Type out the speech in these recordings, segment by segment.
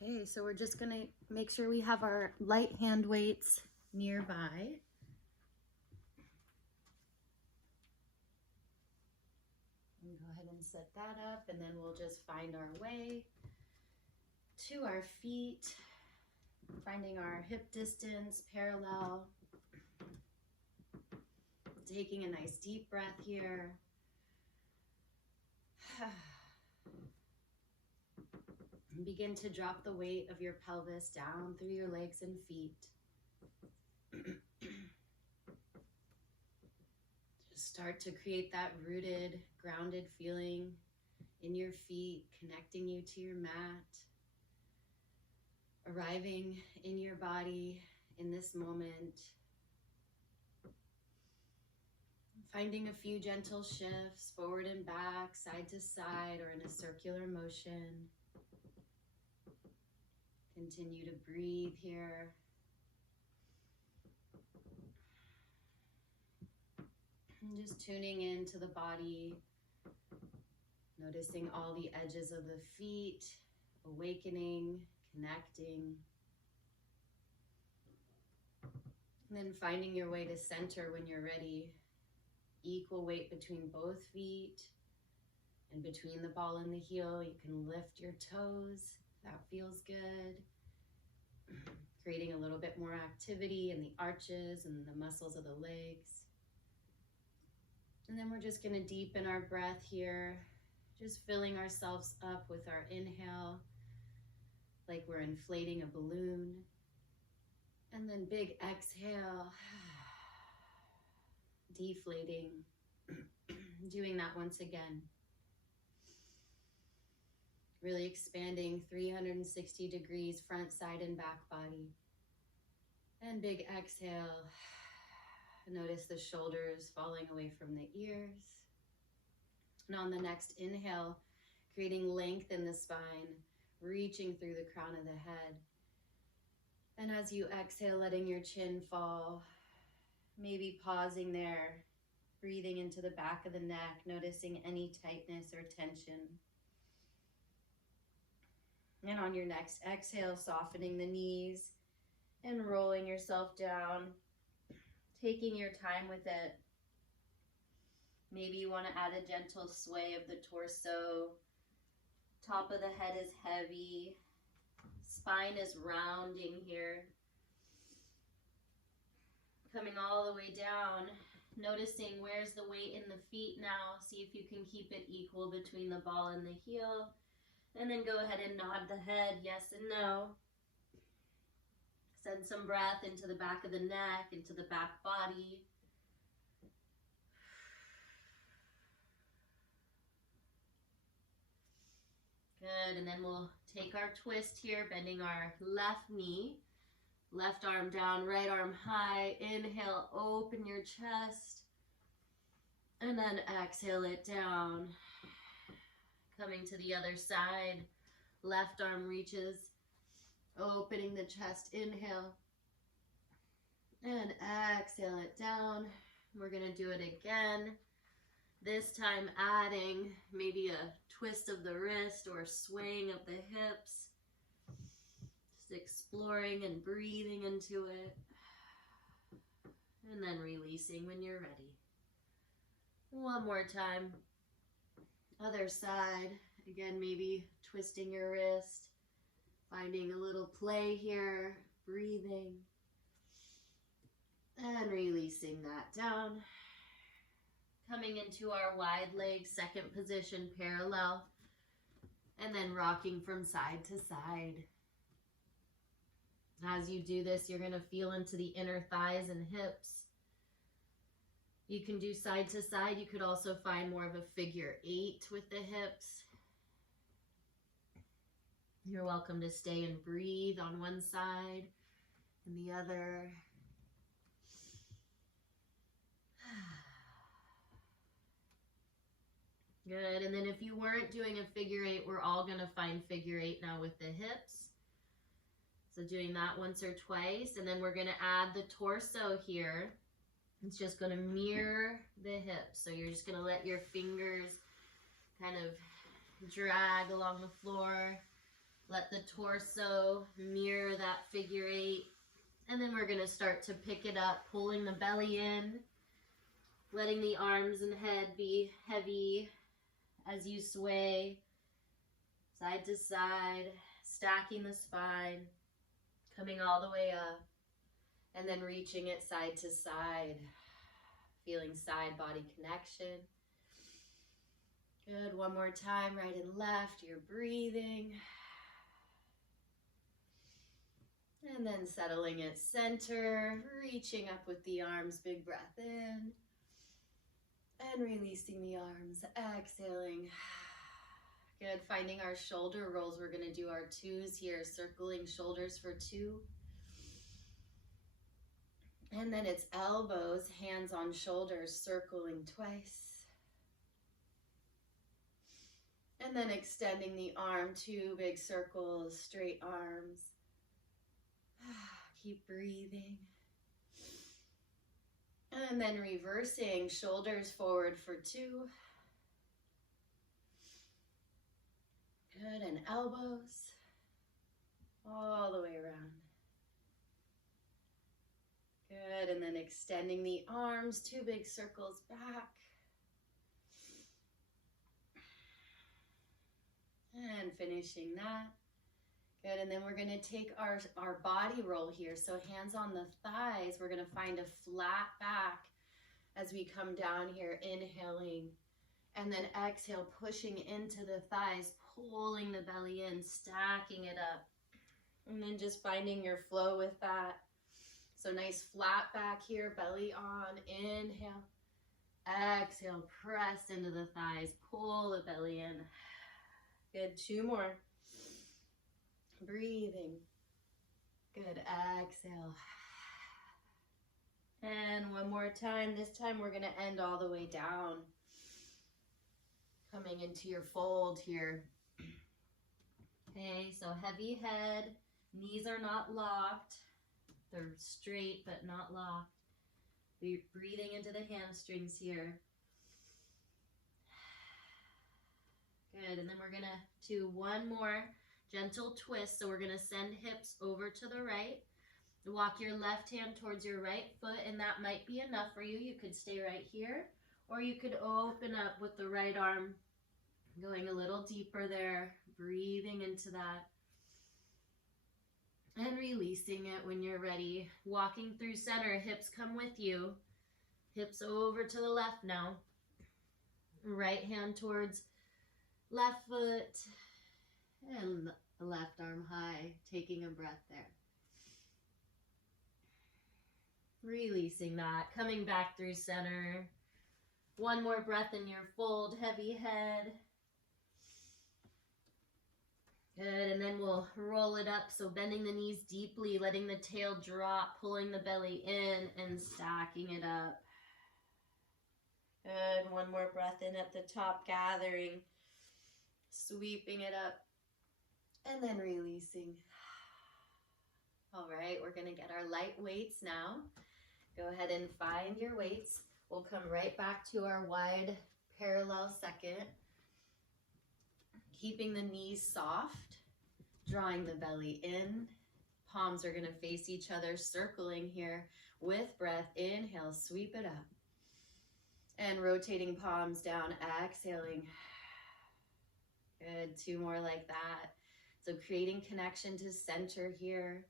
Okay, so we're just gonna make sure we have our light hand weights nearby. And go ahead and set that up, and then we'll just find our way to our feet, finding our hip distance parallel. Taking a nice deep breath here. And begin to drop the weight of your pelvis down through your legs and feet. Just start to create that rooted, grounded feeling in your feet, connecting you to your mat, arriving in your body in this moment. Finding a few gentle shifts forward and back, side to side, or in a circular motion. Continue to breathe here. And just tuning into the body, noticing all the edges of the feet, awakening, connecting. And then finding your way to center when you're ready. Equal weight between both feet and between the ball and the heel. You can lift your toes. That feels good. Creating a little bit more activity in the arches and the muscles of the legs. And then we're just going to deepen our breath here, just filling ourselves up with our inhale, like we're inflating a balloon. And then big exhale, deflating. Doing that once again. Really expanding 360 degrees front, side, and back body. And big exhale. Notice the shoulders falling away from the ears. And on the next inhale, creating length in the spine, reaching through the crown of the head. And as you exhale, letting your chin fall, maybe pausing there, breathing into the back of the neck, noticing any tightness or tension. And on your next exhale, softening the knees and rolling yourself down, taking your time with it. Maybe you want to add a gentle sway of the torso. Top of the head is heavy. Spine is rounding here. Coming all the way down, noticing where's the weight in the feet now. See if you can keep it equal between the ball and the heel. And then go ahead and nod the head, yes and no. Send some breath into the back of the neck, into the back body. Good, and then we'll take our twist here, bending our left knee. Left arm down, right arm high. Inhale, open your chest. And then exhale it down. Coming to the other side. Left arm reaches, opening the chest. Inhale. And exhale it down. We're going to do it again. This time adding maybe a twist of the wrist or swaying of the hips. Just exploring and breathing into it. And then releasing when you're ready. One more time. Other side. Again, maybe twisting your wrist. Finding a little play here. Breathing. And releasing that down. Coming into our wide leg, second position, parallel. And then rocking from side to side. As you do this, you're going to feel into the inner thighs and hips. You can do side to side. You could also find more of a figure 8 with the hips. You're welcome to stay and breathe on one side and the other. Good, and then if you weren't doing a figure 8, we're all going to find figure 8 now with the hips. So doing that once or twice, and then we're going to add the torso here. It's just going to mirror the hips. So you're just going to let your fingers kind of drag along the floor. Let the torso mirror that figure 8. And then we're going to start to pick it up, pulling the belly in, letting the arms and head be heavy as you sway side to side, stacking the spine, coming all the way up, and then reaching it side to side, feeling side body connection. Good, one more time, right and left, you're breathing. And then settling at center, reaching up with the arms, big breath in. And releasing the arms, exhaling. Good, finding our shoulder rolls. We're gonna do our 2s here, circling shoulders for 2. And then it's elbows, hands on shoulders, circling twice. And then extending the arm, 2 big circles, straight arms. Keep breathing. And then reversing, shoulders forward for 2. Good, and elbows all the way around. Good, and then extending the arms, 2 big circles back. And finishing that. Good, and then we're going to take our body roll here. So hands on the thighs, we're going to find a flat back as we come down here, inhaling. And then exhale, pushing into the thighs, pulling the belly in, stacking it up. And then just finding your flow with that. So nice flat back here, belly on, inhale. Exhale, press into the thighs, pull the belly in. Good, 2 more. Breathing. Good, exhale. And one more time. This time we're gonna end all the way down. Coming into your fold here. Okay, so heavy head, knees are not locked. They're straight but not locked. We're breathing into the hamstrings here. Good, and then we're gonna do one more gentle twist. So we're gonna send hips over to the right. Walk your left hand towards your right foot, and that might be enough for you. You could stay right here, or you could open up with the right arm, going a little deeper there, breathing into that. And releasing it when you're ready. Walking through center, hips come with you. Hips over to the left now. Right hand towards left foot. And the left arm high, taking a breath there. Releasing that, coming back through center. One more breath in your fold, heavy head. Good, and then we'll roll it up. So bending the knees deeply, letting the tail drop, pulling the belly in and stacking it up. Good, one more breath in at the top, gathering, sweeping it up, and then releasing. All right, we're gonna get our light weights now. Go ahead and find your weights. We'll come right back to our wide parallel second. Keeping the knees soft, drawing the belly in. Palms are gonna face each other, circling here with breath. Inhale, sweep it up. And rotating palms down, exhaling. Good, 2 more like that. So creating connection to center here.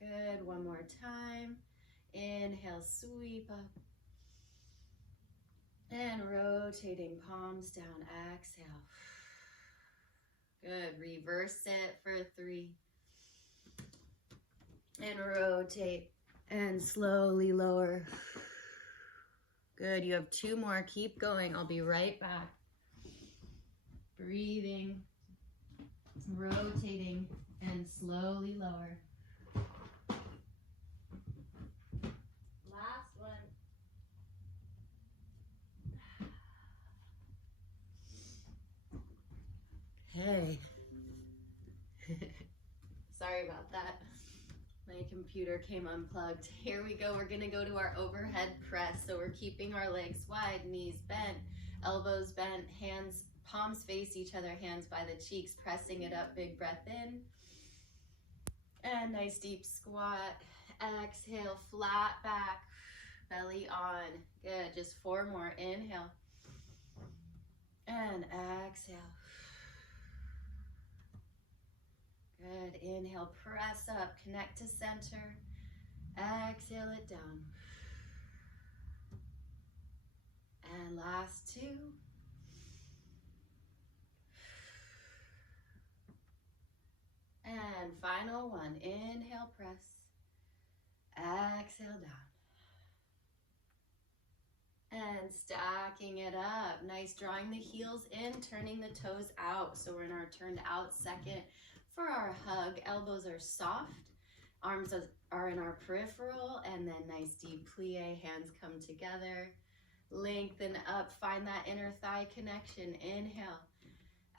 Good, one more time. Inhale, sweep up. And rotating palms down, exhale. Good, reverse it for 3. And rotate and slowly lower. Good, you have 2 more, keep going. I'll be right back. Breathing, rotating, and slowly lower. Last one. Hey. Sorry about that. My computer came unplugged. Here we go. We're going to go to our overhead press. So we're keeping our legs wide, knees bent, elbows bent, hands Palms face each other, hands by the cheeks, pressing it up, big breath in. And nice deep squat. Exhale, flat back, belly on. Good, just 4 more. Inhale. And exhale. Good, inhale, press up, connect to center. Exhale it down. And last 2. And final 1. Inhale, press. Exhale down. And stacking it up. Nice, drawing the heels in, turning the toes out. So we're in our turned out second. For our hug, elbows are soft. Arms are in our peripheral. And then nice deep plie, hands come together. Lengthen up, find that inner thigh connection. Inhale.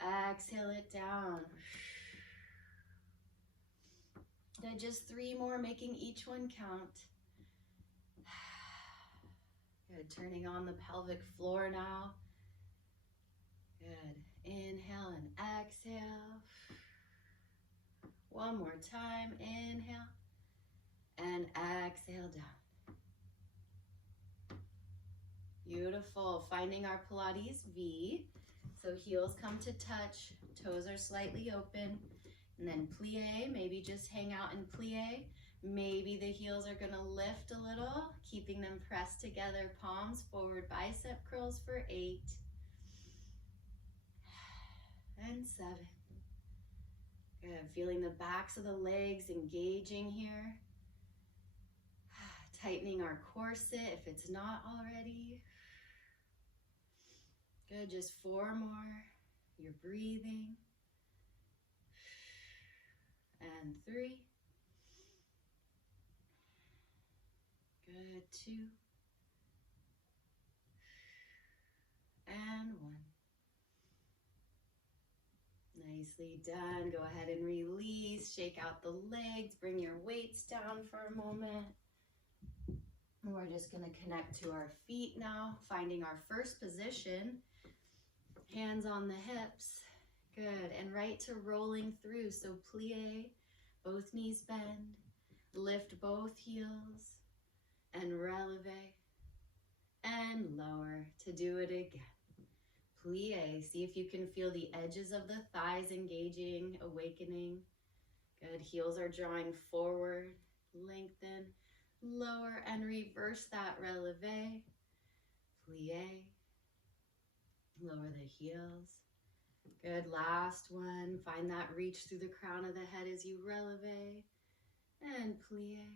Exhale it down. Good, just 3 more, making each one count. Good, turning on the pelvic floor now. Good, inhale and exhale. 1 more time, inhale and exhale down. Beautiful, finding our Pilates V. So heels come to touch, toes are slightly open. And then plie, maybe just hang out in plie. Maybe the heels are gonna lift a little, keeping them pressed together, palms forward, bicep curls for 8. And 7. Good, feeling the backs of the legs engaging here. Tightening our corset if it's not already. Good, just 4 more. You're breathing. And 3. Good, 2. And 1. Nicely done. Go ahead and release. Shake out the legs. Bring your weights down for a moment. And we're just going to connect to our feet now, finding our first position. Hands on the hips. Good, and right to rolling through, so plie, both knees bend, lift both heels, and releve, and lower to do it again. Plie, see if you can feel the edges of the thighs engaging, awakening. Good, heels are drawing forward, lengthen, lower, and reverse that, releve, plie, lower the heels. Good, last one. Find that reach through the crown of the head as you releve and plie.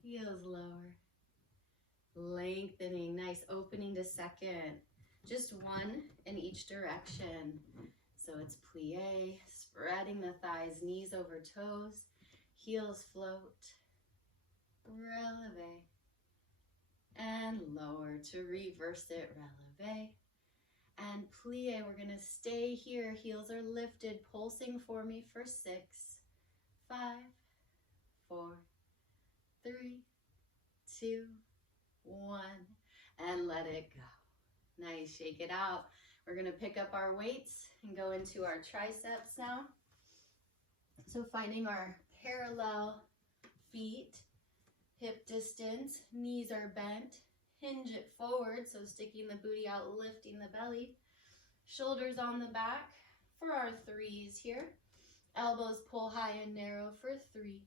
Heels lower. Lengthening, nice, opening to second. Just 1 in each direction. So it's plie, spreading the thighs, knees over toes, heels float, releve, and lower to reverse it, releve. And plie, we're gonna stay here. Heels are lifted, pulsing for me for 6, 5, 4, 3, 2, 1, and let it go. Nice, shake it out. We're gonna pick up our weights and go into our triceps now. So finding our parallel feet, hip distance, knees are bent. Hinge it forward, so sticking the booty out, lifting the belly. Shoulders on the back for our 3s here. Elbows pull high and narrow for 3.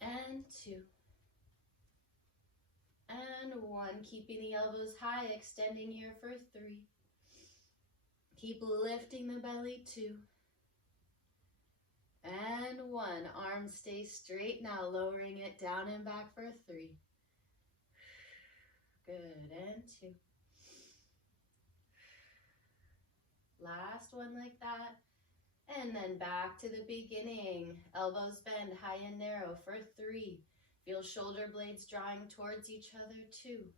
And 2. And 1. Keeping the elbows high, extending here for 3. Keep lifting the belly, 2. And 1. Arms stay straight now, lowering it down and back for 3. Good, and 2. Last one like that. And then back to the beginning. Elbows bend high and narrow for 3. Feel shoulder blades drawing towards each other, 2.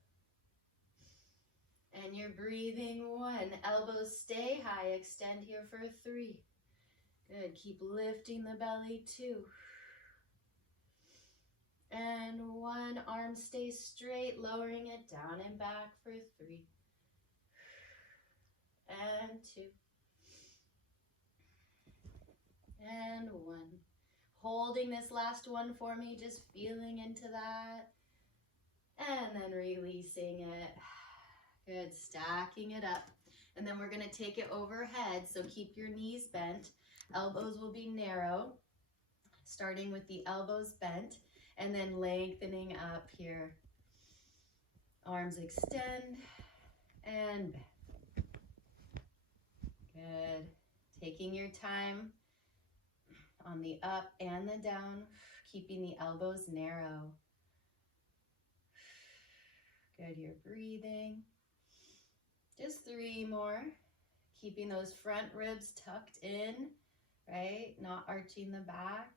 And you're breathing, 1. Elbows stay high, extend here for 3. Good, keep lifting the belly, 2. And 1, arms stay straight, lowering it down and back for 3. 2. And 1. Holding this last one for me, just feeling into that. And then releasing it. Good, stacking it up. And then we're going to take it overhead, so keep your knees bent. Elbows will be narrow, starting with the elbows bent, and then lengthening up here. Arms extend and back. Good. Taking your time on the up and the down, keeping the elbows narrow. Good, you're breathing. Just 3 more. Keeping those front ribs tucked in, right? Not arching the back.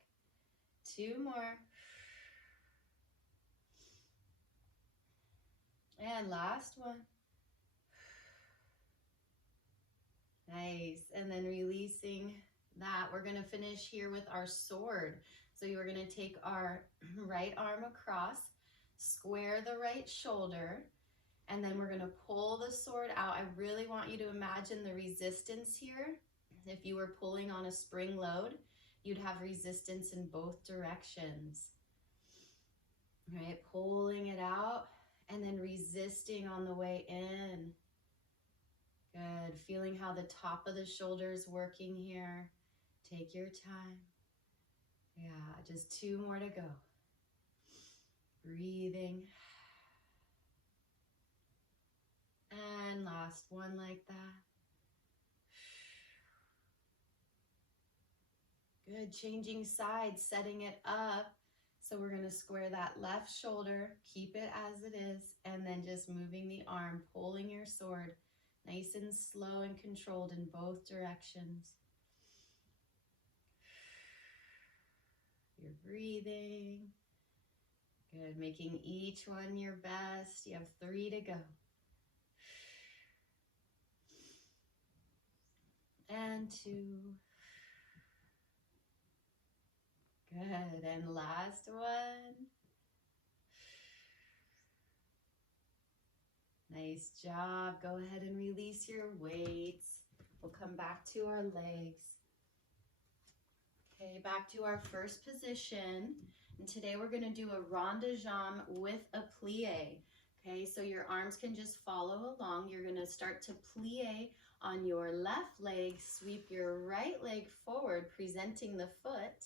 2 more. And last one. Nice. And then releasing that. We're going to finish here with our sword. So you're going to take our right arm across, square the right shoulder, and then we're going to pull the sword out. I really want you to imagine the resistance here. If you were pulling on a spring load, you'd have resistance in both directions. All right, pulling it out and then resisting on the way in. Good, feeling how the top of the shoulder is working here. Take your time. Yeah, just 2 more to go. Breathing. And last one like that. Good, changing sides, setting it up. So we're going to square that left shoulder, keep it as it is, and then just moving the arm, pulling your sword, nice and slow and controlled in both directions. You're breathing. Good, making each one your best. You have 3 to go. And 2. Good, and last one. Nice job. Go ahead and release your weights. We'll come back to our legs. Okay, back to our first position. And today we're going to do a rond de jambe with a plie. Okay, so your arms can just follow along. You're going to start to plie on your left leg, sweep your right leg forward, presenting the foot,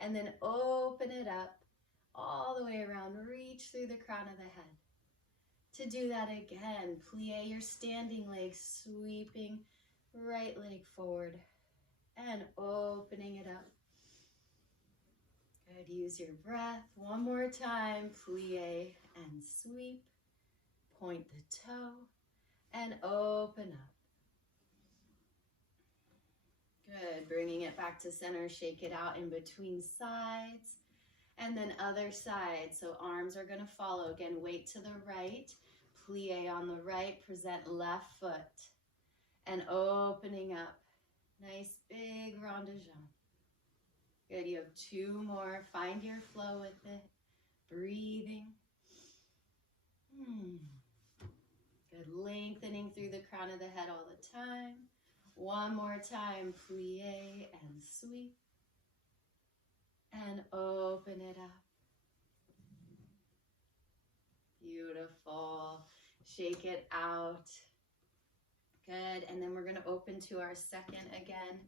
and then open it up all the way around. Reach through the crown of the head. To do that again, plie your standing leg, sweeping right leg forward and opening it up. Good, use your breath. One more time, plie and sweep. Point the toe and open up. Good, bringing it back to center, shake it out in between sides. And then other side, so arms are going to follow. Again, weight to the right, plie on the right, present left foot, and opening up. Nice big rond de jambe. Good, you have 2 more. Find your flow with it. Breathing. Good, lengthening through the crown of the head all the time. One more time, plie and sweep. And open it up. Beautiful. Shake it out. Good, and then we're going to open to our second again.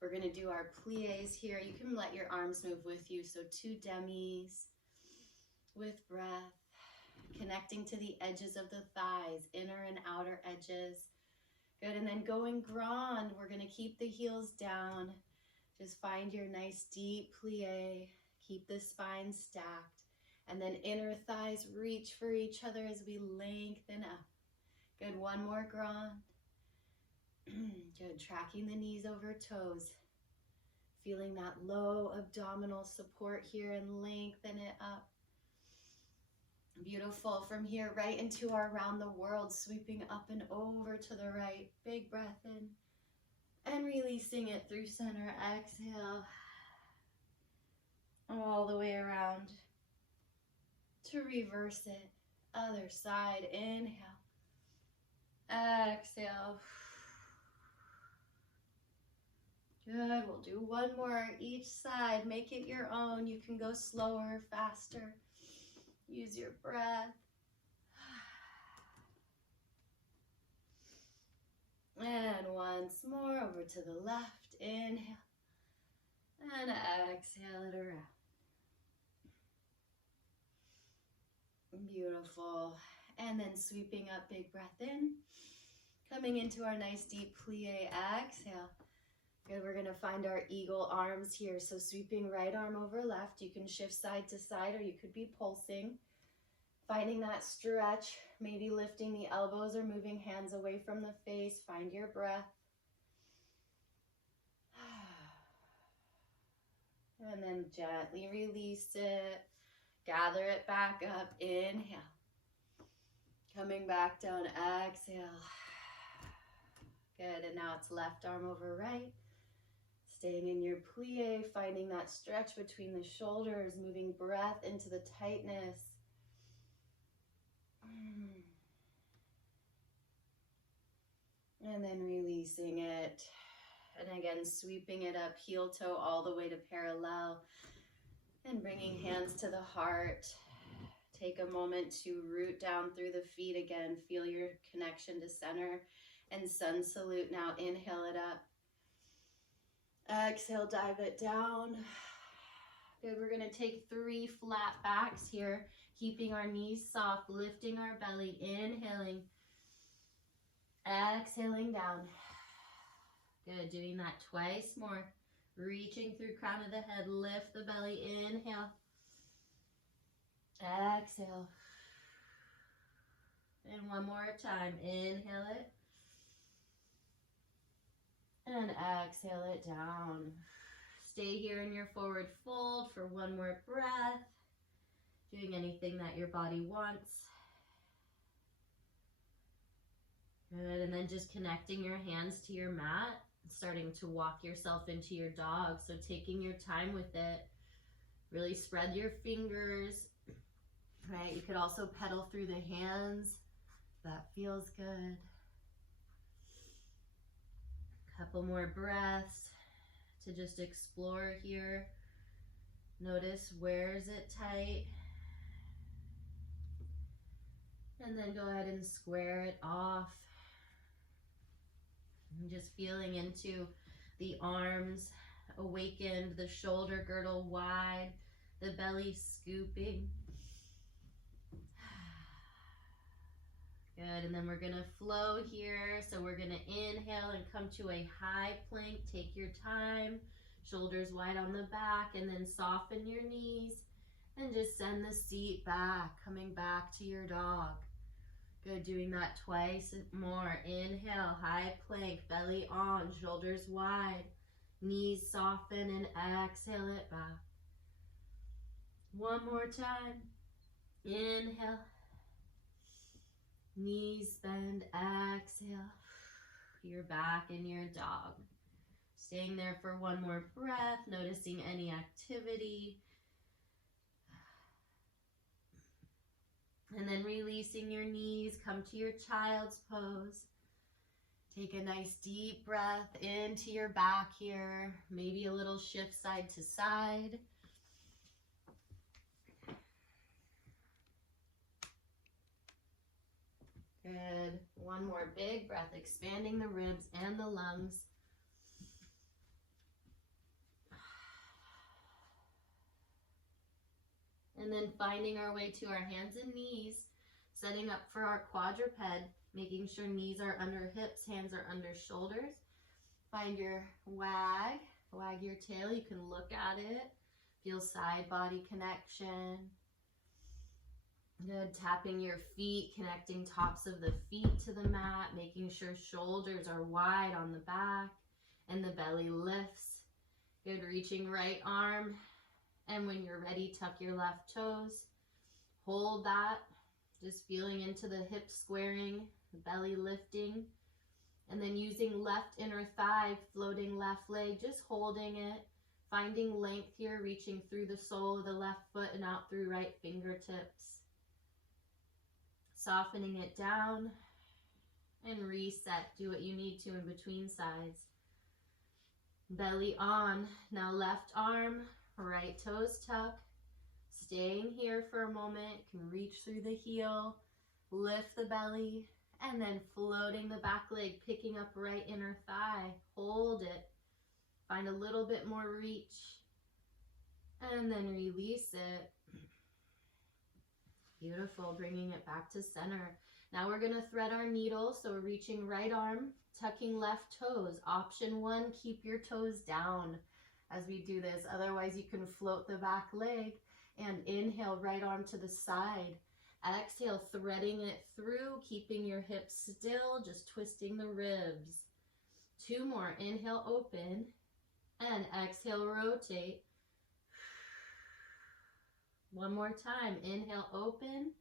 We're going to do our plies here. You can let your arms move with you. So 2 demis with breath, connecting to the edges of the thighs, inner and outer edges. Good, and then going grand, we're going to keep the heels down. Just find your nice deep plie. Keep the spine stacked. And then inner thighs reach for each other as we lengthen up. Good, one more grand. Good, tracking the knees over toes. Feeling that low abdominal support here and lengthen it up. Beautiful. From here right into our round the world, sweeping up and over to the right. Big breath in. And releasing it through center. Exhale. All the way around. To reverse it. Other side. Inhale. Exhale. Good, we'll do one more each side. Make it your own. You can go slower, faster. Use your breath. And once more, over to the left. Inhale. And exhale it around. Beautiful. And then sweeping up, big breath in. Coming into our nice deep plie. Exhale. Good, we're going to find our eagle arms here. So sweeping right arm over left. You can shift side to side, or you could be pulsing. Finding that stretch, maybe lifting the elbows or moving hands away from the face. Find your breath. And then gently release it. Gather it back up. Inhale. Coming back down. Exhale. Good, and now it's left arm over right. Staying in your plie, finding that stretch between the shoulders, moving breath into the tightness. And then releasing it. And again, sweeping it up, heel toe all the way to parallel. And bringing hands to the heart. Take a moment to root down through the feet again. Feel your connection to center. And sun salute. Now inhale it up. Exhale, dive it down. Good, we're going to take 3 flat backs here. Keeping our knees soft, lifting our belly, inhaling. Exhaling down. Good, doing that twice more. Reaching through crown of the head, lift the belly, inhale. Exhale. And one more time, inhale it. And exhale it down. Stay here in your forward fold for one more breath. Doing anything that your body wants. Good, and then just connecting your hands to your mat, starting to walk yourself into your dog. So taking your time with it, really spread your fingers, right? You could also pedal through the hands. That feels good. Couple more breaths to just explore here. Notice where is it tight. And then go ahead and square it off. And just feeling into the arms awakened, the shoulder girdle wide, the belly scooping. Good, and then we're gonna flow here. So we're gonna inhale and come to a high plank. Take your time, shoulders wide on the back, and then soften your knees and just send the seat back, coming back to your dog. Good, doing that twice more. Inhale, high plank, belly on, shoulders wide, knees soften, and exhale it back. One more time. Inhale. Knees bend, exhale. You're back in your dog. Staying there for one more breath, noticing any activity. And then releasing your knees, come to your child's pose. Take a nice deep breath into your back here. Maybe a little shift side to side. Good. One more big breath, expanding the ribs and the lungs. And then finding our way to our hands and knees, setting up for our quadruped, making sure knees are under hips, hands are under shoulders. Find your wag your tail. You can look at it. Feel side body connection. Good, tapping your feet, connecting tops of the feet to the mat, making sure shoulders are wide on the back and the belly lifts. Good, reaching right arm, and when you're ready, tuck your left toes. Hold that, just feeling into the hips squaring, the belly lifting, and then using left inner thigh, floating left leg, just holding it, finding length here, reaching through the sole of the left foot and out through right fingertips. Softening it down and reset. Do what you need to in between sides. Belly on. Now left arm, right toes tuck. Staying here for a moment, can reach through the heel, lift the belly, and then floating the back leg, picking up right inner thigh. Hold it. Find a little bit more reach, and then release it. Beautiful, bringing it back to center. Now we're gonna thread our needle, so we're reaching right arm, tucking left toes. Option 1, keep your toes down as we do this. Otherwise, you can float the back leg and inhale, right arm to the side. Exhale, threading it through, keeping your hips still, just twisting the ribs. 2 more, inhale, open, and exhale, rotate. 1 more time, inhale, open,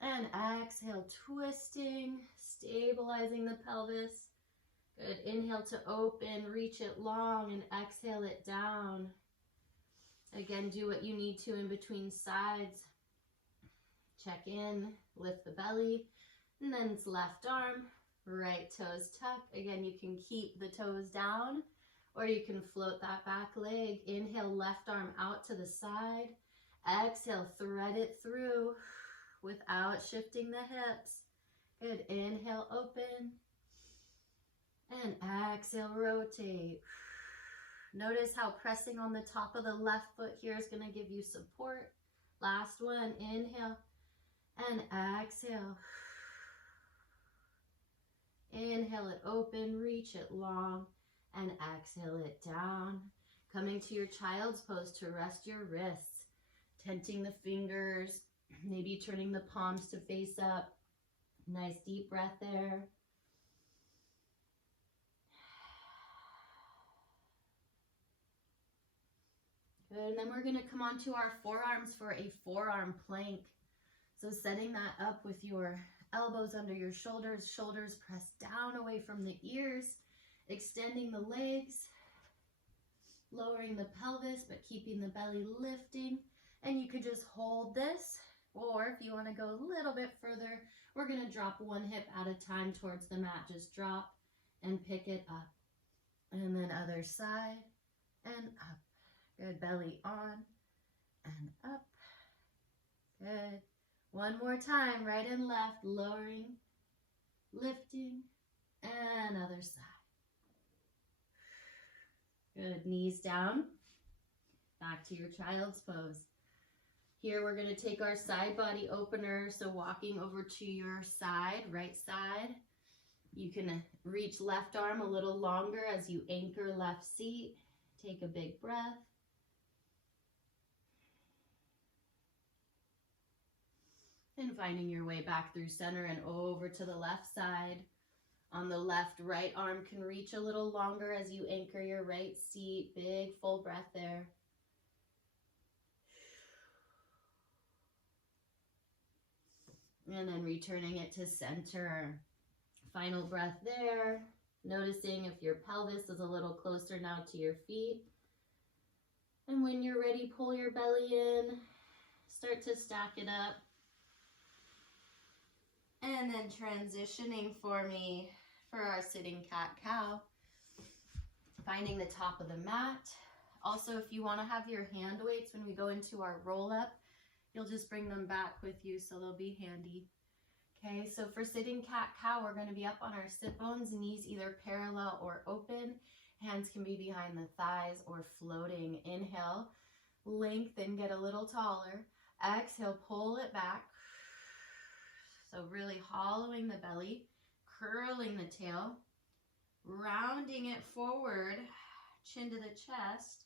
and exhale, twisting, stabilizing the pelvis. Good, inhale to open, reach it long, and exhale it down. Again, do what you need to in between sides. Check in, lift the belly, and then it's left arm, right toes tuck. Again, you can keep the toes down, or you can float that back leg. Inhale, left arm out to the side. Exhale, thread it through without shifting the hips. Good, inhale, open, and exhale, rotate. Notice how pressing on the top of the left foot here is going to give you support. Last one, inhale, and exhale. Inhale it open, reach it long, and exhale it down. Coming to your child's pose to rest your wrists, tenting the fingers, maybe turning the palms to face up. Nice deep breath there. Good, and then we're going to come onto our forearms for a forearm plank. So setting that up with your elbows under your shoulders, shoulders pressed down away from the ears, extending the legs, lowering the pelvis, but keeping the belly lifting. And you could just hold this, or if you want to go a little bit further, we're going to drop 1 hip at a time towards the mat. Just drop and pick it up. And then other side and up. Good, belly on and up. Good. 1 more time, right and left, lowering, lifting, and other side. Good, knees down, back to your child's pose. Here we're going to take our side body opener, so walking over to your side, right side. You can reach left arm a little longer as you anchor left seat. Take a big breath. And finding your way back through center and over to the left side. On the left, right arm can reach a little longer as you anchor your right seat. Big full breath there. And then returning it to center. Final breath there. Noticing if your pelvis is a little closer now to your feet. And when you're ready, pull your belly in. Start to stack it up. And then transitioning for me for our sitting cat-cow. Finding the top of the mat. Also, if you want to have your hand weights when we go into our roll-up, you'll just bring them back with you so they'll be handy. Okay, so for sitting cat-cow, we're going to be up on our sit bones, knees either parallel or open. Hands can be behind the thighs or floating. Inhale, lengthen, get a little taller. Exhale, pull it back. So really hollowing the belly, curling the tail, rounding it forward, chin to the chest,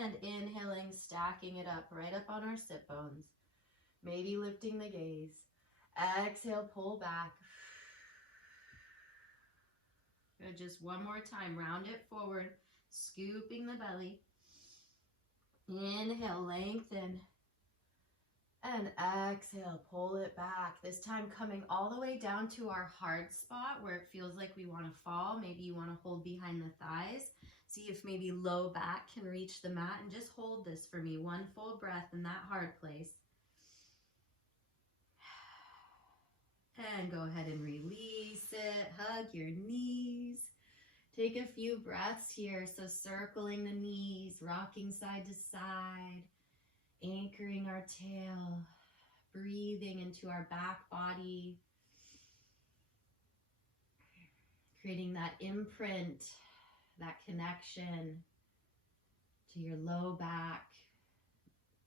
and inhaling, stacking it up, right up on our sit bones. Maybe lifting the gaze. Exhale, pull back. Good, just 1 more time, round it forward, scooping the belly. Inhale, lengthen. And exhale, pull it back. This time coming all the way down to our hard spot where it feels like we want to fall. Maybe you want to hold behind the thighs. See if maybe low back can reach the mat, and just hold this for me. 1 full breath in that hard place. And go ahead and release it. Hug your knees. Take a few breaths here. So circling the knees, rocking side to side, anchoring our tail, breathing into our back body, creating that imprint, that connection to your low back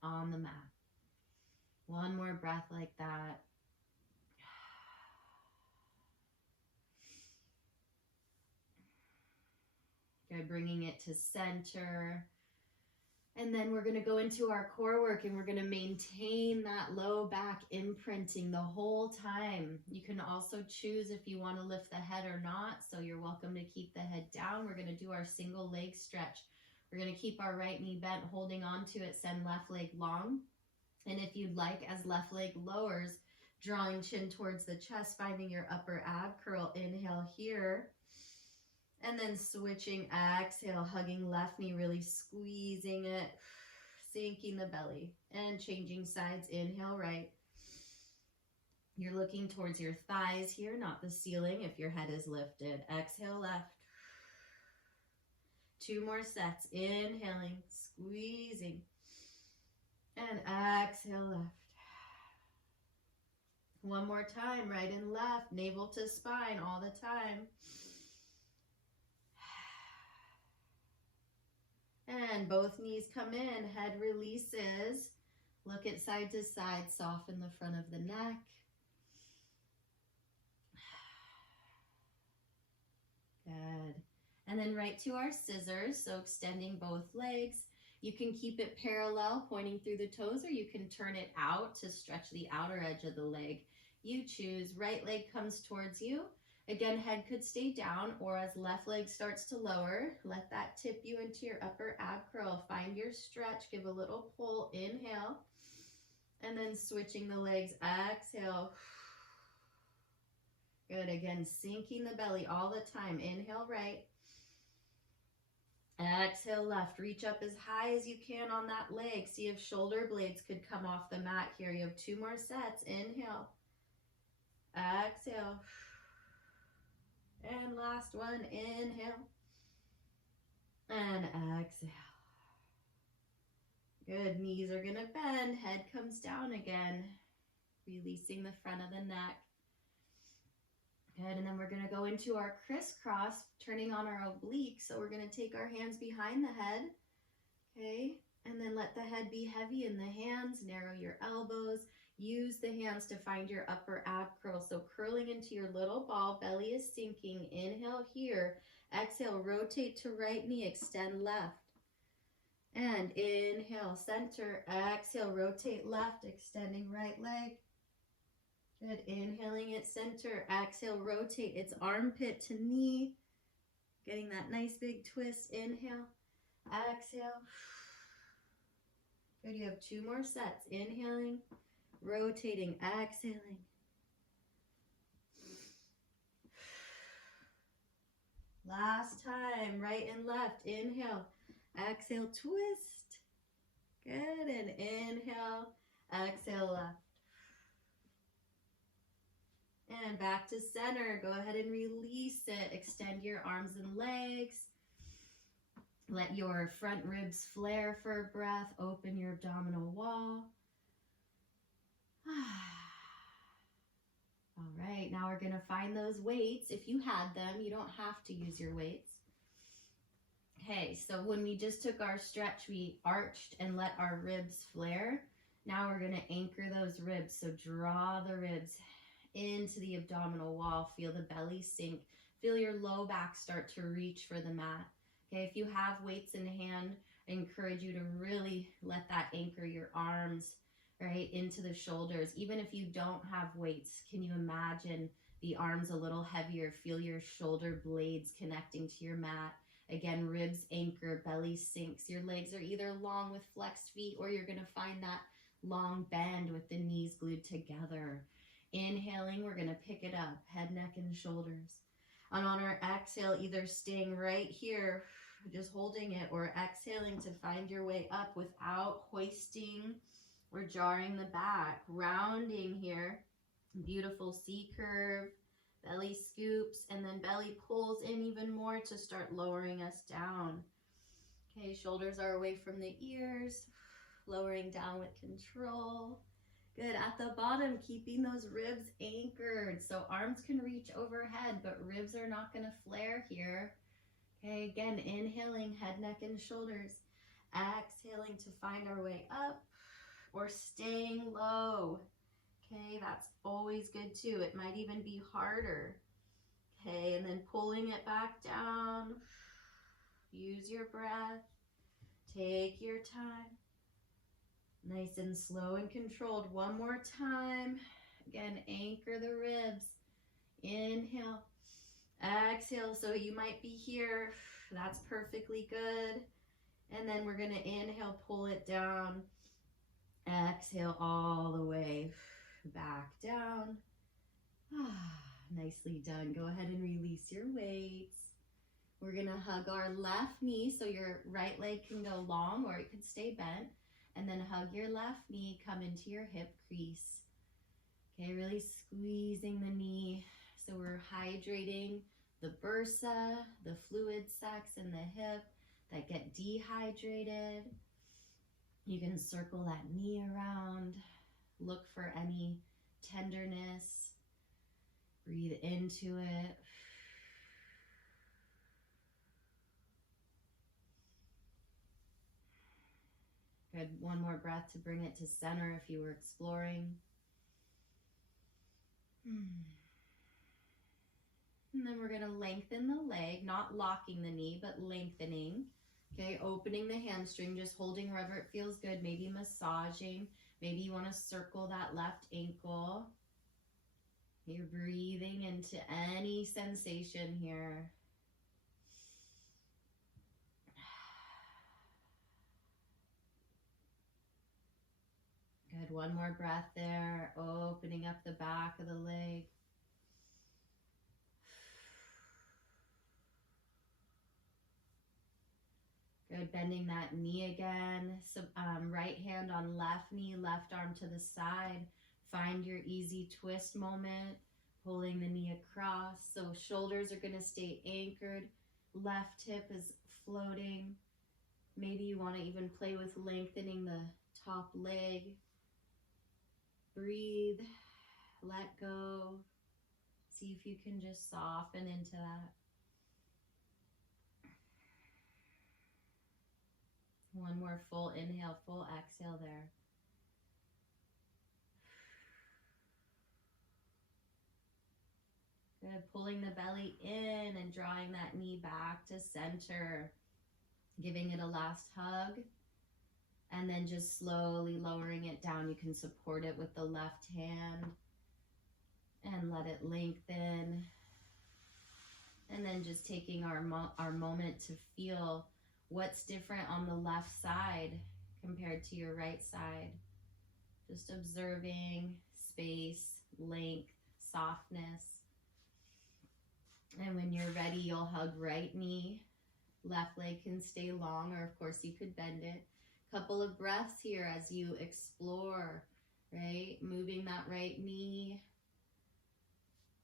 on the mat. One more breath like that. Good, bringing it to center. And then we're going to go into our core work and we're going to maintain that low back imprinting the whole time. You can also choose if you want to lift the head or not. So you're welcome to keep the head down. We're going to do our single leg stretch. We're going to keep our right knee bent, holding on to it, send left leg long. And if you'd like, as left leg lowers, drawing chin towards the chest, finding your upper ab curl. Inhale here. And then switching, exhale, hugging left knee, really squeezing it, sinking the belly. And changing sides, inhale right. You're looking towards your thighs here, not the ceiling if your head is lifted. Exhale left. 2 more sets, inhaling, squeezing. And exhale left. 1 more time, right and left, navel to spine all the time. And both knees come in, head releases. Look at side to side, soften the front of the neck. Good. And then right to our scissors, so extending both legs. You can keep it parallel, pointing through the toes, or you can turn it out to stretch the outer edge of the leg. You choose. Right leg comes towards you. Again, head could stay down, or as left leg starts to lower, let that tip you into your upper ab curl. Find your stretch, give a little pull, inhale, and then switching the legs, exhale. Good, again, sinking the belly all the time. Inhale right, exhale left. Reach up as high as you can on that leg. See if shoulder blades could come off the mat here. You have 2 more sets. Inhale, exhale. And last one, inhale and exhale. Good, knees are gonna bend, head comes down again, releasing the front of the neck. Good, and then we're gonna go into our crisscross, turning on our obliques. So we're gonna take our hands behind the head, okay? And then let the head be heavy in the hands, narrow your elbows. Use the hands to find your upper ab curl. So curling into your little ball, belly is sinking. Inhale here. Exhale, rotate to right knee, extend left. And inhale, center. Exhale, rotate left, extending right leg. Good, inhaling it, center. Exhale, rotate. It's armpit to knee. Getting that nice big twist. Inhale, exhale. Good, you have 2 more sets. Inhaling, rotating, exhaling. Last time, right and left. Inhale, exhale, twist. Good, and inhale, exhale, left. And back to center. Go ahead and release it. Extend your arms and legs. Let your front ribs flare for a breath. Open your abdominal wall. All right, now we're gonna find those weights. If you had them, you don't have to use your weights. Okay, so when we just took our stretch, we arched and let our ribs flare. Now we're gonna anchor those ribs. So draw the ribs into the abdominal wall. Feel the belly sink. Feel your low back start to reach for the mat. Okay, if you have weights in hand, I encourage you to really let that anchor your arms right into the shoulders. Even if you don't have weights, can you imagine the arms a little heavier? Feel your shoulder blades connecting to your mat. Again, ribs anchor, belly sinks. Your legs are either long with flexed feet, or you're gonna find that long bend with the knees glued together. Inhaling, we're gonna pick it up, head, neck, and shoulders. And on our exhale, either staying right here, just holding it, or exhaling to find your way up without hoisting or jarring the back. Rounding here, beautiful C curve, Belly scoops and then belly pulls in even more to start lowering us down. Okay, shoulders are away from the ears, lowering down with control. Good. At the bottom, keeping those ribs anchored. So arms can reach overhead, but ribs are not going to flare here. Okay, again, inhaling head, neck, and shoulders. Exhaling to find our way up or staying low. Okay, that's always good too. It might even be harder. Okay, and then pulling it back down. Use your breath. Take your time. Nice and slow and controlled. One more time. Again, anchor the ribs. Inhale. Exhale. So you might be here. That's perfectly good. And then we're going to inhale, pull it down. Exhale all the way back down. Nicely done. Go ahead and release your weights. We're going to hug our left knee so your right leg can go long or it could stay bent. And then hug your left knee, come into your hip crease. Okay, really squeezing the knee. So we're hydrating the bursa, the fluid sacs in the hip that get dehydrated. You can circle that knee around. Look for any tenderness. Breathe into it. Good. One more breath to bring it to center if you were exploring. And then we're going to lengthen the leg, not locking the knee, but lengthening. Okay, opening the hamstring, just holding wherever it feels good, maybe massaging. Maybe you want to circle that left ankle. You're breathing into any sensation here. Good, one more breath there, opening up the back of the leg. Good, bending that knee again. So, right hand on left knee, left arm to the side. Find your easy twist moment, pulling the knee across. So shoulders are going to stay anchored. Left hip is floating. Maybe you want to even play with lengthening the top leg. Breathe, let go. See if you can just soften into that. One more full inhale, full exhale there. Good, pulling the belly in and drawing that knee back to center. Giving it a last hug. And then just slowly lowering it down. You can support it with the left hand. And let it lengthen. And then just taking our moment to feel what's different on the left side compared to your right side. Just observing space, length, softness. And when you're ready, you'll hug right knee. Left leg can stay long, or of course you could bend it. Couple of breaths here as you explore, right? Moving that right knee.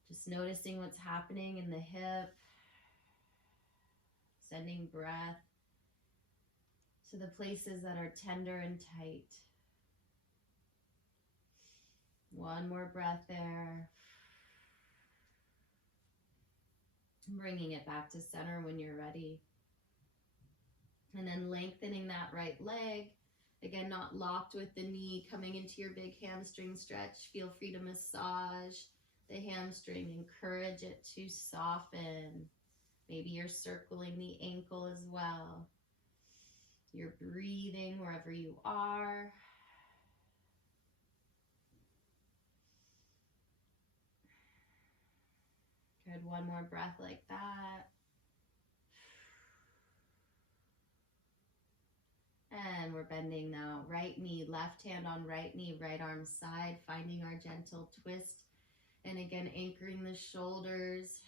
Just noticing what's happening in the hip. Sending breath to the places that are tender and tight. One more breath there. Bringing it back to center when you're ready. And then lengthening that right leg. Again, not locked with the knee, coming into your big hamstring stretch. Feel free to massage the hamstring. Encourage it to soften. Maybe you're circling the ankle as well. You're breathing wherever you are. Good, one more breath like that. And we're bending now. Right knee, left hand on right knee, right arm side, finding our gentle twist. And again, anchoring the shoulders.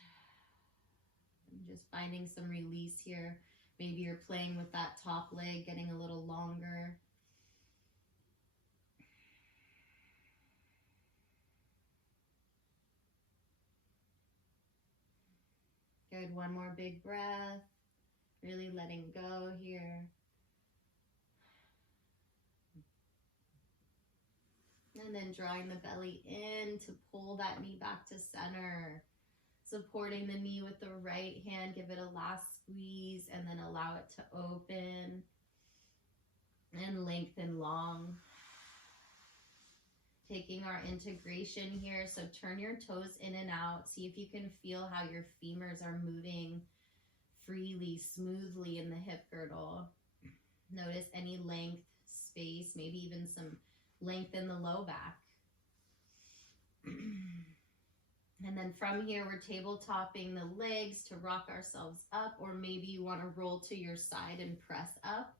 And just finding some release here. Maybe you're playing with that top leg, getting a little longer. Good, one more big breath. Really letting go here. And then drawing the belly in to pull that knee back to center. Supporting the knee with the right hand, give it a last squeeze and then allow it to open and lengthen long. Taking our integration here, so turn your toes in and out. See if you can feel how your femurs are moving freely, smoothly in the hip girdle. Notice any length, space, maybe even some length in the low back. And then from here, we're tabletopping the legs to rock ourselves up, or maybe you want to roll to your side and press up.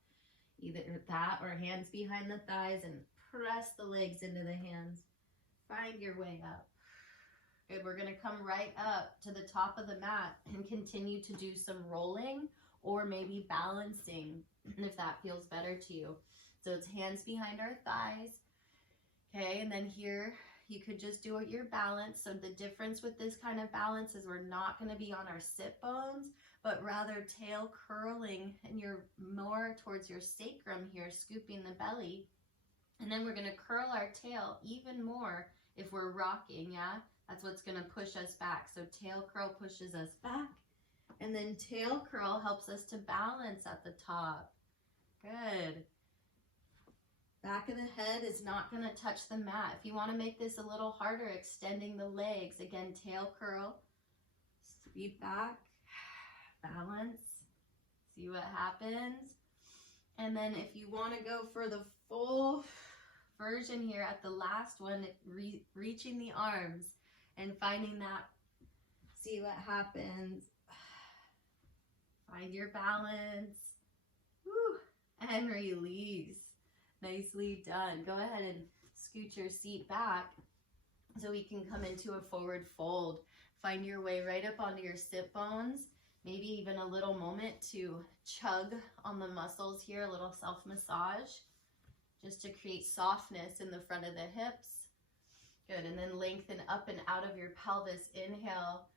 Either that or hands behind the thighs and press the legs into the hands. Find your way up. Good, we're going to come right up to the top of the mat and continue to do some rolling or maybe balancing if that feels better to you. So it's hands behind our thighs. Okay, and then here you could just do your balance. So the difference with this kind of balance is we're not going to be on our sit bones, but rather tail curling, and you're more towards your sacrum here, scooping the belly. And then we're going to curl our tail even more if we're rocking, yeah? That's what's going to push us back. So tail curl pushes us back, and then tail curl helps us to balance at the top. Good. Back of the head is not going to touch the mat. If you want to make this a little harder, extending the legs, again, tail curl, sweep back, balance, see what happens. And then if you want to go for the full version here at the last one, reaching the arms and finding that, see what happens. Find your balance. Woo. And release. Nicely done. Go ahead and scoot your seat back so we can come into a forward fold. Find your way right up onto your sit bones. Maybe even a little moment to chug on the muscles here, a little self-massage, just to create softness in the front of the hips. Good, and then lengthen up and out of your pelvis. Inhale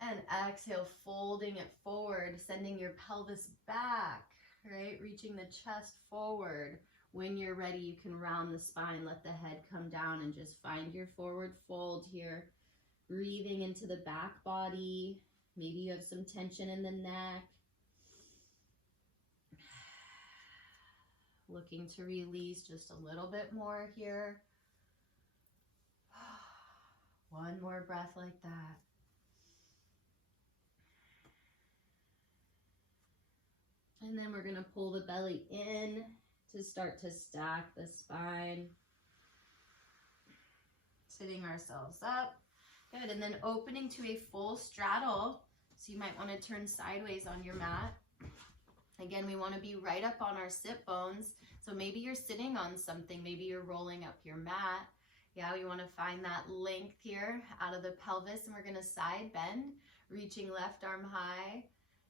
and exhale, folding it forward, sending your pelvis back, right? Reaching the chest forward. When you're ready, you can round the spine, let the head come down, and just find your forward fold here. Breathing into the back body. Maybe you have some tension in the neck. Looking to release just a little bit more here. One more breath like that. And then we're going to pull the belly in to start to stack the spine. Sitting ourselves up. Good, and then opening to a full straddle. So you might want to turn sideways on your mat. Again, we want to be right up on our sit bones. So maybe you're sitting on something, maybe you're rolling up your mat. Yeah, we want to find that length here out of the pelvis, and we're going to side bend, reaching left arm high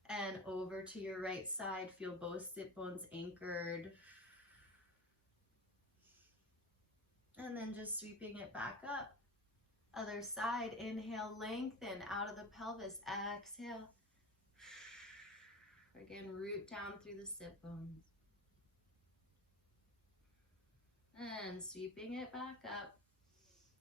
and over to your right side. Feel both sit bones anchored. And then just sweeping it back up. Other side, inhale, lengthen out of the pelvis, exhale. Again, root down through the sit bones. And sweeping it back up.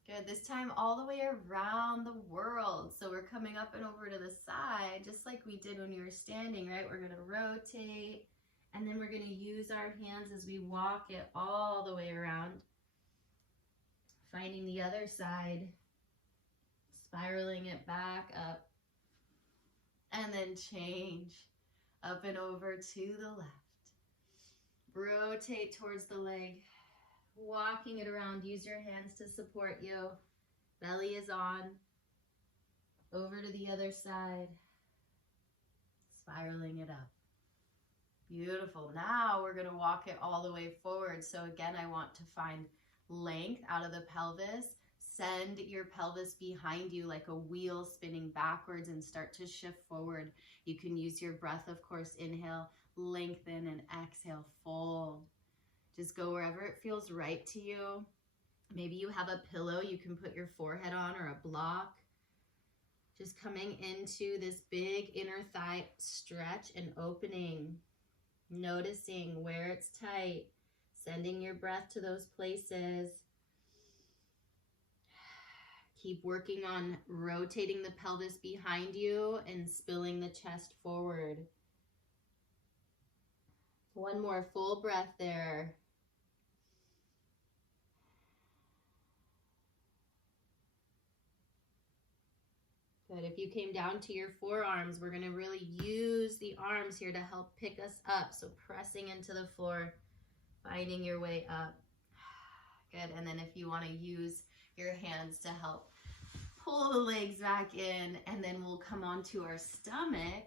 Good, this time all the way around the world. So we're coming up and over to the side, just like we did when you were standing, right? We're gonna rotate, and then we're gonna use our hands as we walk it all the way around. Finding the other side, spiraling it back up, and then change up and over to the left. Rotate towards the leg, walking it around. Use your hands to support you. Belly is on. Over to the other side, spiraling it up. Beautiful. Now we're going to walk it all the way forward. So again, I want to find length out of the pelvis. Send your pelvis behind you like a wheel spinning backwards and start to shift forward. You can use your breath, of course. Inhale, lengthen, and exhale, fold. Just go wherever it feels right to you. Maybe you have a pillow you can put your forehead on, or a block. Just coming into this big inner thigh stretch and opening. Noticing where it's tight. Sending your breath to those places. Keep working on rotating the pelvis behind you and spilling the chest forward. One more full breath there. Good. If you came down to your forearms, we're going to really use the arms here to help pick us up. So pressing into the floor, finding your way up. Good. And then if you want to use your hands to help pull the legs back in, and then we'll come onto our stomach.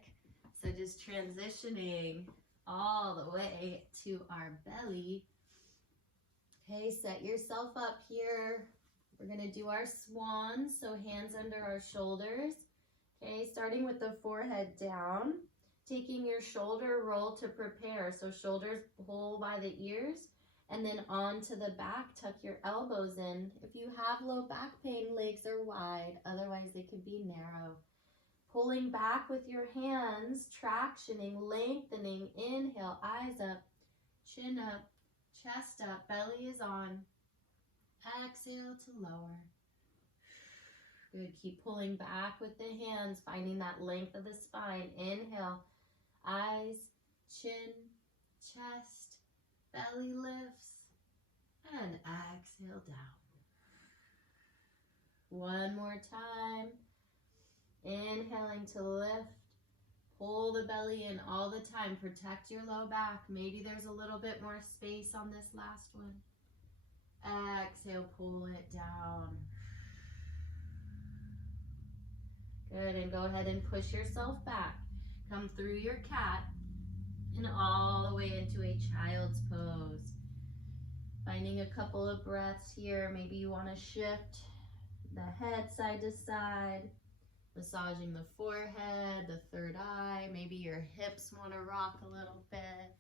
So just transitioning all the way to our belly. Okay, set yourself up here. We're gonna do our swans, so hands under our shoulders. Okay, starting with the forehead down, taking your shoulder roll to prepare. So shoulders pull by the ears, and then onto the back, tuck your elbows in. If you have low back pain, legs are wide, otherwise they could be narrow. Pulling back with your hands, tractioning, lengthening. Inhale, eyes up, chin up, chest up, belly is on. Exhale to lower. Good, keep pulling back with the hands, finding that length of the spine. Inhale, eyes, chin, chest, belly lifts, and exhale down. One more time. Inhaling to lift. Pull the belly in all the time. Protect your low back. Maybe there's a little bit more space on this last one. Exhale, pull it down. Good, and go ahead and push yourself back. Come through your cat and all the way into a child's pose. Finding a couple of breaths here. Maybe you want to shift the head side to side, massaging the forehead, the third eye. Maybe your hips want to rock a little bit.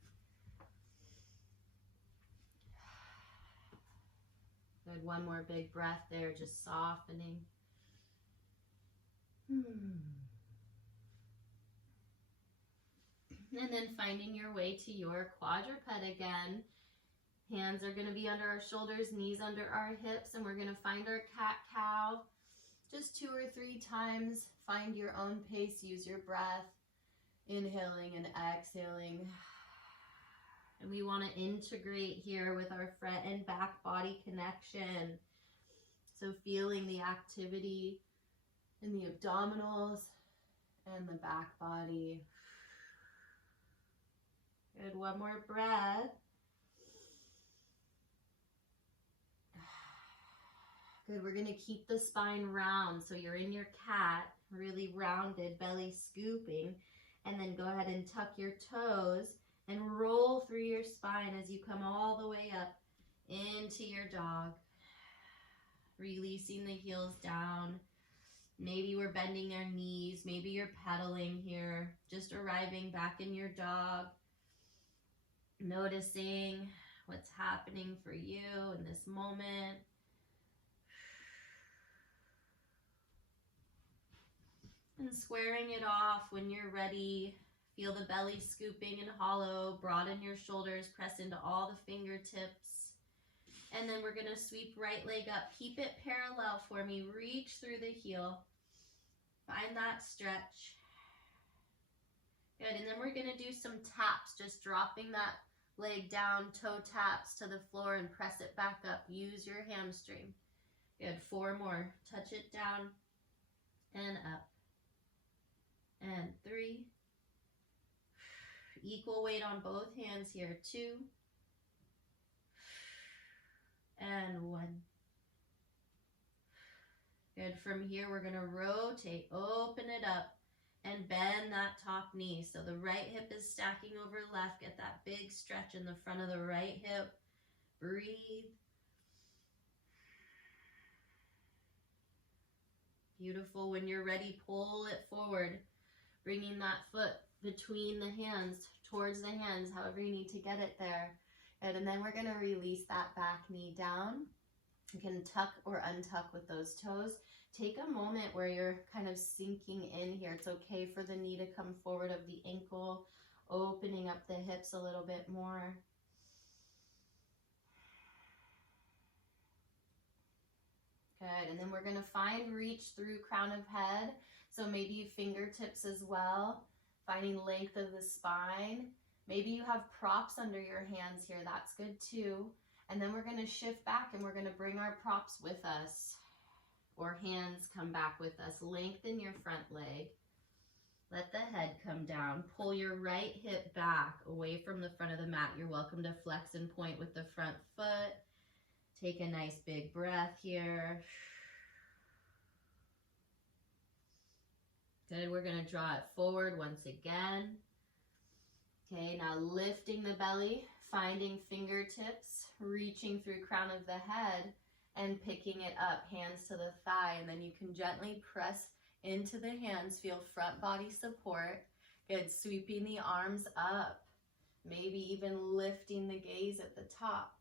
Good, one more big breath there, just softening. And then finding your way to your quadruped again. Hands are going to be under our shoulders, knees under our hips, and we're going to find our cat-cow. Just 2 or 3 times. Find your own pace, use your breath. Inhaling and exhaling. And we want to integrate here with our front and back body connection. So feeling the activity in the abdominals and the back body. Good, one more breath. Good, we're going to keep the spine round. So you're in your cat, really rounded, belly scooping. And then go ahead and tuck your toes and roll through your spine as you come all the way up into your dog. Releasing the heels down. Maybe we're bending our knees. Maybe you're pedaling here. Just arriving back in your dog. Noticing what's happening for you in this moment. And squaring it off when you're ready. Feel the belly scooping and hollow. Broaden your shoulders. Press into all the fingertips. And then we're going to sweep right leg up. Keep it parallel for me. Reach through the heel. Find that stretch. Good. And then we're going to do some taps. Just dropping that leg down. Toe taps to the floor and press it back up. Use your hamstring. Good. 4 more. Touch it down and up. And 3. Equal weight on both hands here. 2. And 1. Good. From here, we're going to rotate, open it up, and bend that top knee. So the right hip is stacking over left. Get that big stretch in the front of the right hip. Breathe. Beautiful. When you're ready, pull it forward. Bringing that foot between the hands, towards the hands, however you need to get it there. Good. And then we're going to release that back knee down. You can tuck or untuck with those toes. take a moment where you're kind of sinking in here. It's okay for the knee to come forward of the ankle, opening up the hips a little bit more. Good, and then we're gonna find reach through crown of head. So maybe fingertips as well, finding length of the spine. Maybe you have props under your hands here, that's good too. And then we're gonna shift back and we're gonna bring our props with us, or hands come back with us. Lengthen your front leg. Let the head come down. Pull your right hip back away from the front of the mat. You're welcome to flex and point with the front foot. Take a nice big breath here. Good, we're gonna draw it forward once again. Okay, now lifting the belly, finding fingertips, reaching through crown of the head and picking it up, hands to the thigh, and then you can gently press into the hands, feel front body support. Good, sweeping the arms up, maybe even lifting the gaze at the top.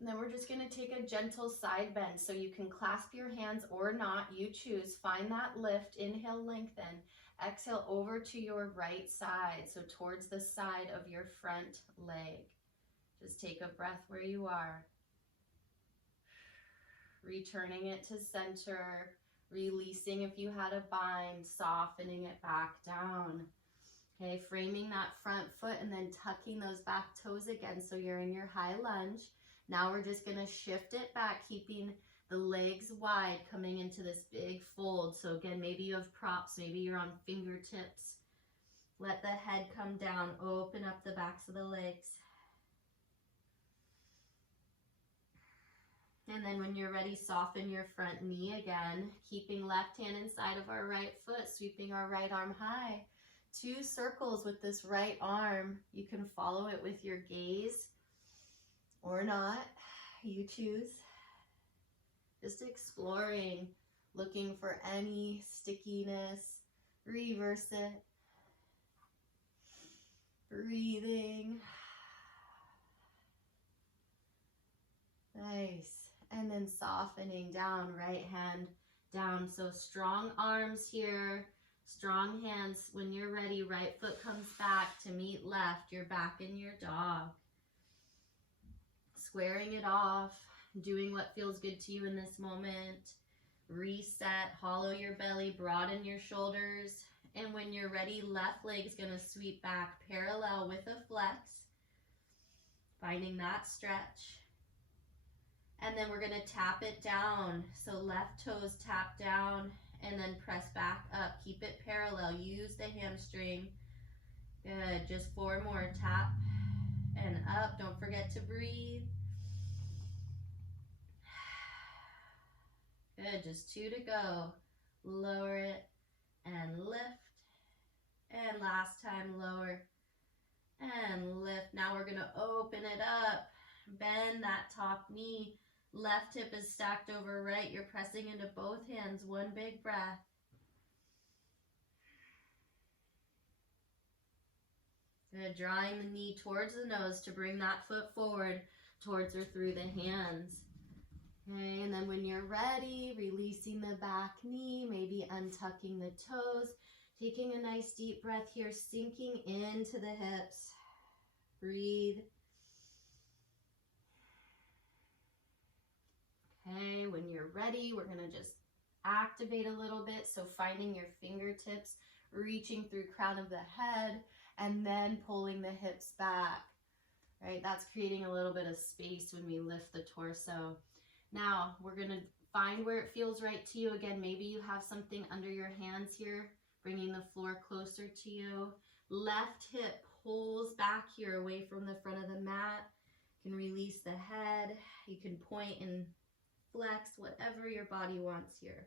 And then we're just gonna take a gentle side bend, so you can clasp your hands or not, you choose. Find that lift, inhale, lengthen. Exhale over to your right side, so towards the side of your front leg. Just take a breath where you are. Returning it to center, releasing if you had a bind, softening it back down. Okay, framing that front foot and then tucking those back toes again, so you're in your high lunge. Now we're just gonna shift it back, keeping the legs wide, coming into this big fold. So again, maybe you have props, maybe you're on fingertips. Let the head come down, open up the backs of the legs. And then when you're ready, soften your front knee again, keeping left hand inside of our right foot, sweeping our right arm high. 2 circles with this right arm. You can follow it with your gaze or not, you choose. Just exploring, looking for any stickiness. Reverse it. Breathing. Nice. And then softening down, right hand down. So strong arms here, strong hands. When you're ready, right foot comes back to meet left. You're back in your dog. Squaring it off, doing what feels good to you in this moment. Reset, hollow your belly, broaden your shoulders. And when you're ready, left leg's gonna sweep back parallel with a flex. Finding that stretch. And then we're gonna tap it down. So left toes tap down and then press back up. Keep it parallel, use the hamstring. Good, just 4 more, tap and up. Don't forget to breathe. Good, just 2 to go. Lower it and lift. And last time, lower and lift. Now we're gonna open it up. Bend that top knee. Left hip is stacked over right. You're pressing into both hands. 1 big breath. Good, drawing the knee towards the nose to bring that foot forward towards or through the hands. Okay, and then when you're ready, releasing the back knee, maybe untucking the toes, taking a nice deep breath here, sinking into the hips. Breathe. Okay, when you're ready, we're gonna just activate a little bit. So finding your fingertips, reaching through crown of the head, and then pulling the hips back, right? That's creating a little bit of space when we lift the torso. Now we're gonna find where it feels right to you. Again, maybe you have something under your hands here, bringing the floor closer to you. Left hip pulls back here away from the front of the mat. You can release the head. You can point and flex, whatever your body wants here.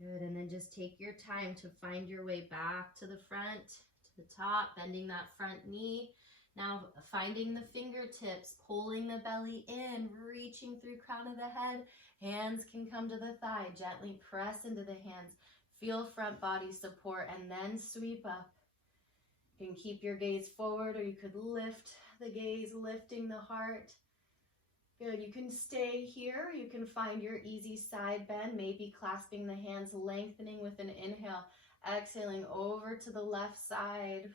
Good, and then just take your time to find your way back to the front, to the top, bending that front knee. Now finding the fingertips, pulling the belly in, reaching through crown of the head. Hands can come to the thigh, gently press into the hands. Feel front body support and then sweep up. You can keep your gaze forward or you could lift The gaze lifting the heart. Good, you can stay here. You can find your easy side bend, maybe clasping the hands, lengthening with an inhale, exhaling over to the left side.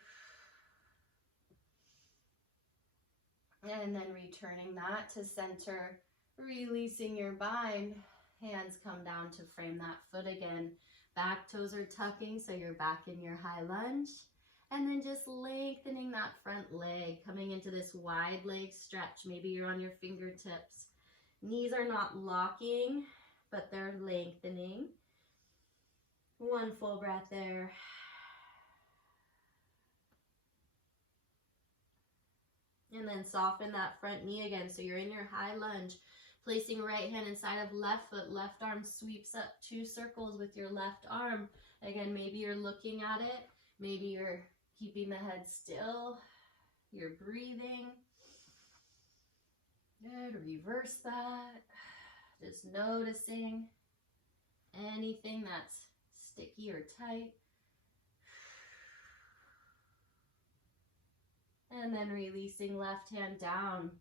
And then returning that to center, releasing your bind. Hands come down to frame that foot again. Back toes are tucking, so you're back in your high lunge. And then just lengthening that front leg, coming into this wide leg stretch. Maybe you're on your fingertips. Knees are not locking, but they're lengthening. One full breath there. And then soften that front knee again. So you're in your high lunge. Placing right hand inside of left foot. Left arm sweeps up 2 circles with your left arm. Again, maybe you're looking at it. Maybe you're keeping the head still. You're breathing. Good. Reverse that. Just noticing anything that's sticky or tight. And then releasing left hand down.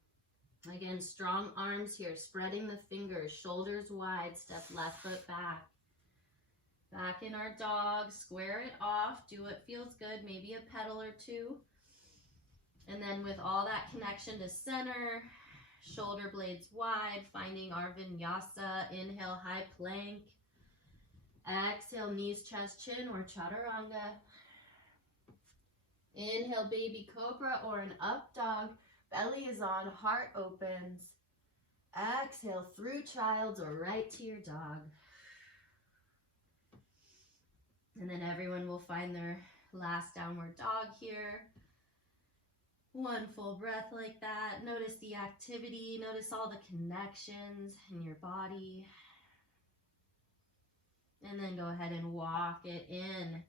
Again, strong arms here, spreading the fingers, shoulders wide, step left foot back. Back in our dog, square it off, do what feels good, maybe a pedal or 2. And then with all that connection to center, shoulder blades wide, finding our vinyasa, inhale, high plank. Exhale, knees, chest, chin, or chaturanga. Inhale, baby cobra or an up dog. Belly is on, heart opens. Exhale, through child's or right to your dog. And then everyone will find their last downward dog here. One full breath like that. Notice the activity. Notice all the connections in your body. And then go ahead and walk it in.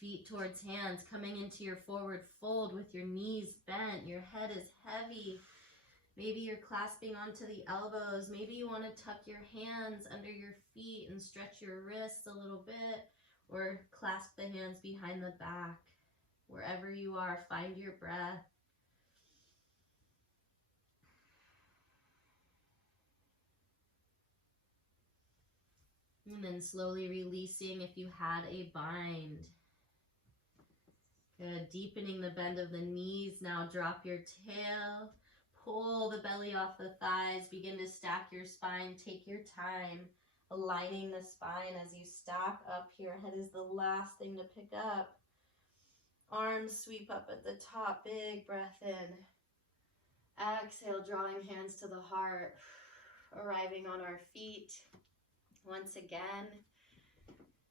Feet towards hands, coming into your forward fold with your knees bent. Your head is heavy. Maybe you're clasping onto the elbows. Maybe you want to tuck your hands under your feet and stretch your wrists a little bit, or clasp the hands behind the back. Wherever you are, find your breath. And then slowly releasing if you had a bind. Good, deepening the bend of the knees. Now drop your tail, pull the belly off the thighs, begin to stack your spine, take your time, aligning the spine as you stack up here. Head is the last thing to pick up. Arms sweep up at the top, big breath in. Exhale, drawing hands to the heart, arriving on our feet. Once again,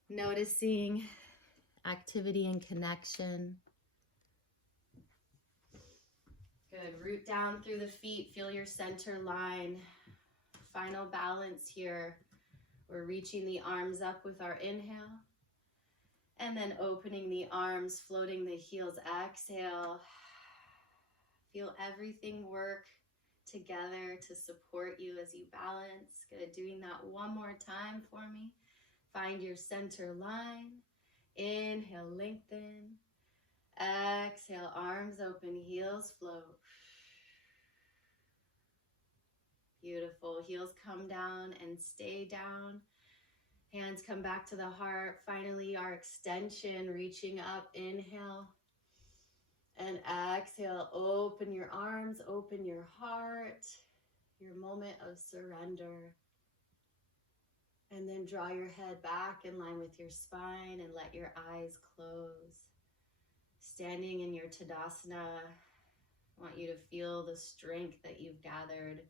noticing activity and connection. Good. Root down through the feet. Feel your center line. Final balance here. We're reaching the arms up with our inhale. And then opening the arms, floating the heels. Exhale. Feel everything work together to support you as you balance. Good. Doing that one more time for me. Find your center line. Inhale, lengthen. Exhale, arms open, heels float. Beautiful. Heels come down and stay down. Hands come back to the heart. Finally, our extension, reaching up. Inhale. And exhale, open your arms, open your heart. Your moment of surrender. And then draw your head back in line with your spine and let your eyes close. Standing in your Tadasana, I want you to feel the strength that you've gathered.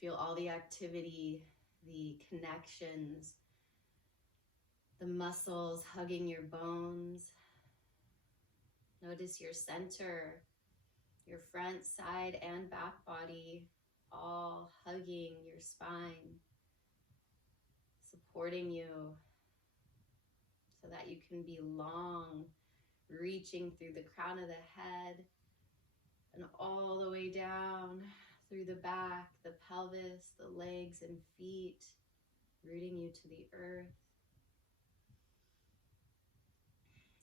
Feel all the activity, the connections, the muscles hugging your bones. Notice your center, your front, side, and back body, all hugging your spine. Supporting you so that you can be long, reaching through the crown of the head and all the way down through the back, the pelvis, the legs and feet, rooting you to the earth.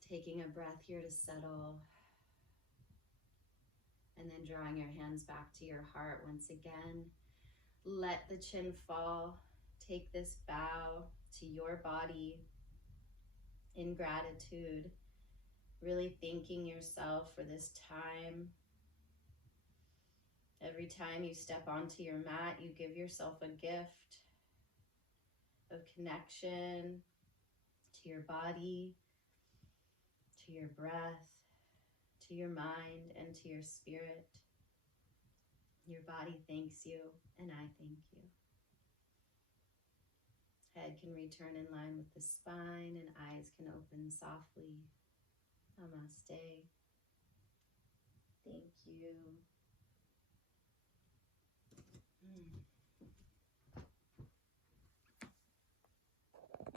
Taking a breath here to settle. And then drawing your hands back to your heart once again. Let the chin fall. Take this bow to your body in gratitude. Really thanking yourself for this time. Every time you step onto your mat, you give yourself a gift of connection to your body, to your breath, to your mind, and to your spirit. Your body thanks you, and I thank you. Head can return in line with the spine, and eyes can open softly. Namaste. Thank you.